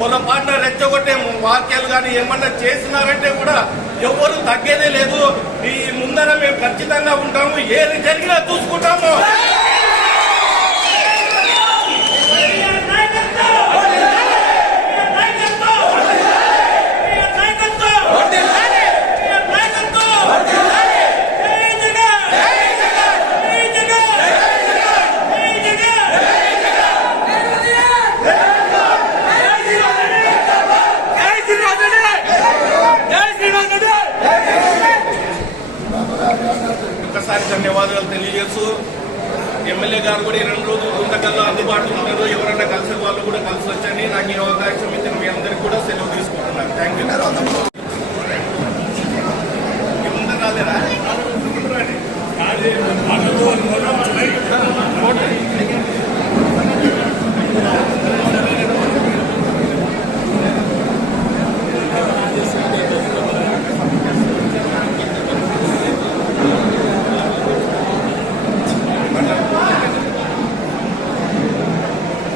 పొరపాటున రెచ్చగొట్టే వాక్యాలు కానీ ఏమన్నా చేసినారంటే కూడా ఎవరు తగ్గేదే లేదు. ఈ ముందర మేము ఖచ్చితంగా ఉంటాము. ఏది జరిగినా చూసుకుంటాం. ధన్యవాదాలు తెలియజేస్తూ ఎమ్మెల్యే గారు కూడా ఈ రెండు రోజులు గుంతకల్లో అందుబాటులో ఉన్నారు. ఎవరైనా కలిసే వాళ్ళు కూడా కలిసి వచ్చని నాకు ఈ అవకాశం ఇచ్చిన మీ అందరికీ కూడా సెలవు తీసుకుంటున్నాను. థ్యాంక్ యూ మీ ముందర రాలేరా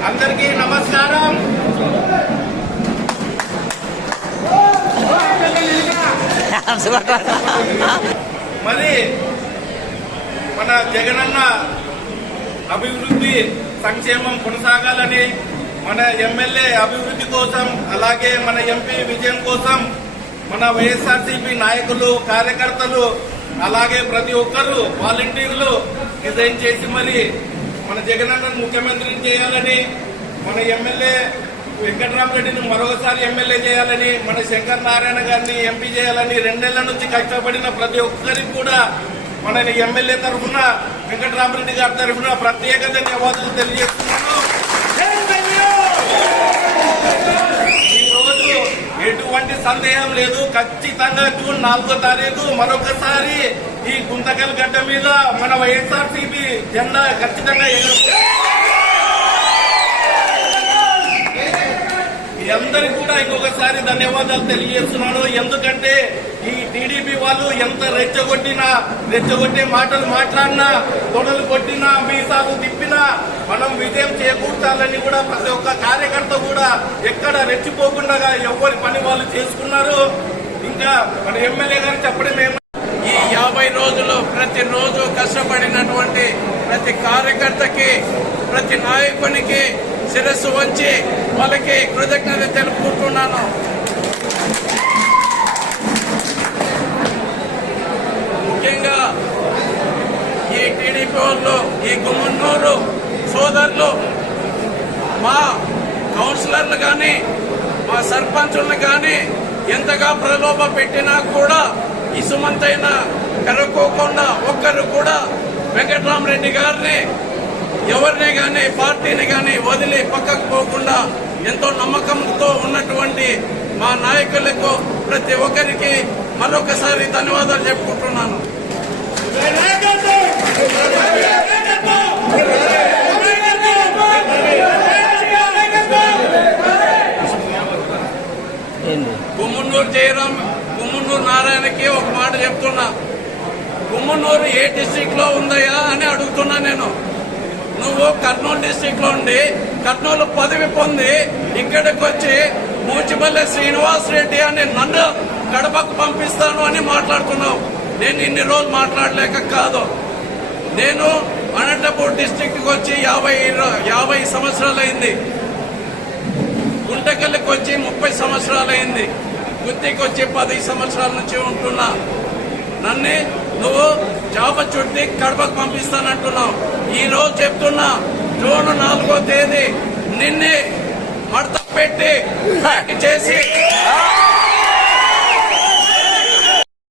అందరికీ నమస్కారం. మరి మన జగనన్న అభివృద్ధి సంక్షేమం కొనసాగాలని మన ఎమ్మెల్యే అభివృద్ధి కోసం అలాగే మన ఎంపీ విజయం కోసం మన వైఎస్ఆర్సీపీ నాయకులు కార్యకర్తలు అలాగే ప్రతి ఒక్కరు వాలంటీర్లు డిజైన్ చేసి మరి మన జగనన్నను ముఖ్యమంత్రిని చేయాలని మన ఎమ్మెల్యే వెంకటరామరెడ్డిని మరొకసారి ఎమ్మెల్యే చేయాలని మన శంకర్ నారాయణ గారిని ఎంపీ చేయాలని రెండేళ్ళ నుంచి కష్టపడిన ప్రతి ఒక్కరికి కూడా మన ఎమ్మెల్యే తరఫున వెంకటరామరెడ్డి గారి తరఫున ప్రత్యేక ధన్యవాదాలు తెలియజేస్తున్నాను. ఈ రోజు ఎటువంటి సందేహం లేదు. ఖచ్చితంగా జూన్ నాలుగో తారీఖు మరొకసారి ఈ గుంతకల్ గడ్డ మీద మన వైఎస్ఆర్సీపీ జెండా ఖచ్చితంగా ఎగురుతుంది. మీ అందరికి కూడా ఇంకొకసారి ధన్యవాదాలు తెలియజేస్తున్నాను ఎందుకంటే ఈ టీడీపీ వాళ్ళు ఎంత రెచ్చగొట్టినా రెచ్చగొట్టే మాటలు మాట్లాడినా తొడలు కొట్టినా మీసాలు తిప్పినా మనం విజయం చేకూర్చాలని కూడా ప్రతి ఒక్క కార్యకర్త కూడా ఎక్కడ రెచ్చిపోకుండా ఎవరి పని వాళ్ళు చేసుకున్నారు ఇంకా మన ఎమ్మెల్యే గారు చెప్పడం ముప్పై ఈ యాభై రోజులు ప్రతిరోజు కష్టపడినటువంటి ప్రతి కార్యకర్తకి ప్రతి నాయకునికి శిరస్సు వంచి వాళ్ళకి కృతజ్ఞత తెలుపుకుంటున్నాను. ముఖ్యంగా ఈ టీడీపీ వాళ్ళు ఈ గుమ్మన్నూరు సోదరులు మా కౌన్సిలర్లు కానీ మా సర్పంచులను కానీ ఎంతగా ప్రలోభ పెట్టినా కూడా ఇసుమంతైన కనుక్కోకుండా ఒక్కరు కూడా వెంకటరామరెడ్డి గారిని ఎవరిని కానీ పార్టీని కానీ వదిలి పక్కకు పోకుండా ఎంతో నమ్మకంతో ఉన్నటువంటి మా నాయకులకు ప్రతి ఒక్కరికి మరొకసారి ధన్యవాదాలు చెప్పుకుంటున్నాను. గుమ్మన్నూరు జయరాం గుమ్మన్నూరు నారాయణకి ఒక మాట చెప్తున్నా ఏ డిస్టిక్లో ఉందయ్యా అని అడుగుతున్నా నేను. నువ్వు కర్నూలు డిస్టిక్లో ఉండి కర్నూలు పదవి పొంది ఇక్కడికి వచ్చి మూచిపల్లి శ్రీనివాస్ రెడ్డి అని నన్ను కడపకు పంపిస్తాను అని మాట్లాడుతున్నావు. నేను ఇన్ని రోజులు మాట్లాడలేక కాదు. నేను అనంతపూర్ డిస్టిక్ వచ్చి యాభై యాభై సంవత్సరాలైంది. గుంటకల్లికి వచ్చి ముప్పై సంవత్సరాలైంది. గుత్తికి వచ్చి పది సంవత్సరాల నుంచి ఉంటున్నా. నన్ను నువ్వు జాబ చుట్టి కడపకు పంపిస్తానంటున్నావు. ఈ రోజు చెప్తున్నా జూన్ నాలుగో తేదీ నిన్నే మడత పెట్టి చేసి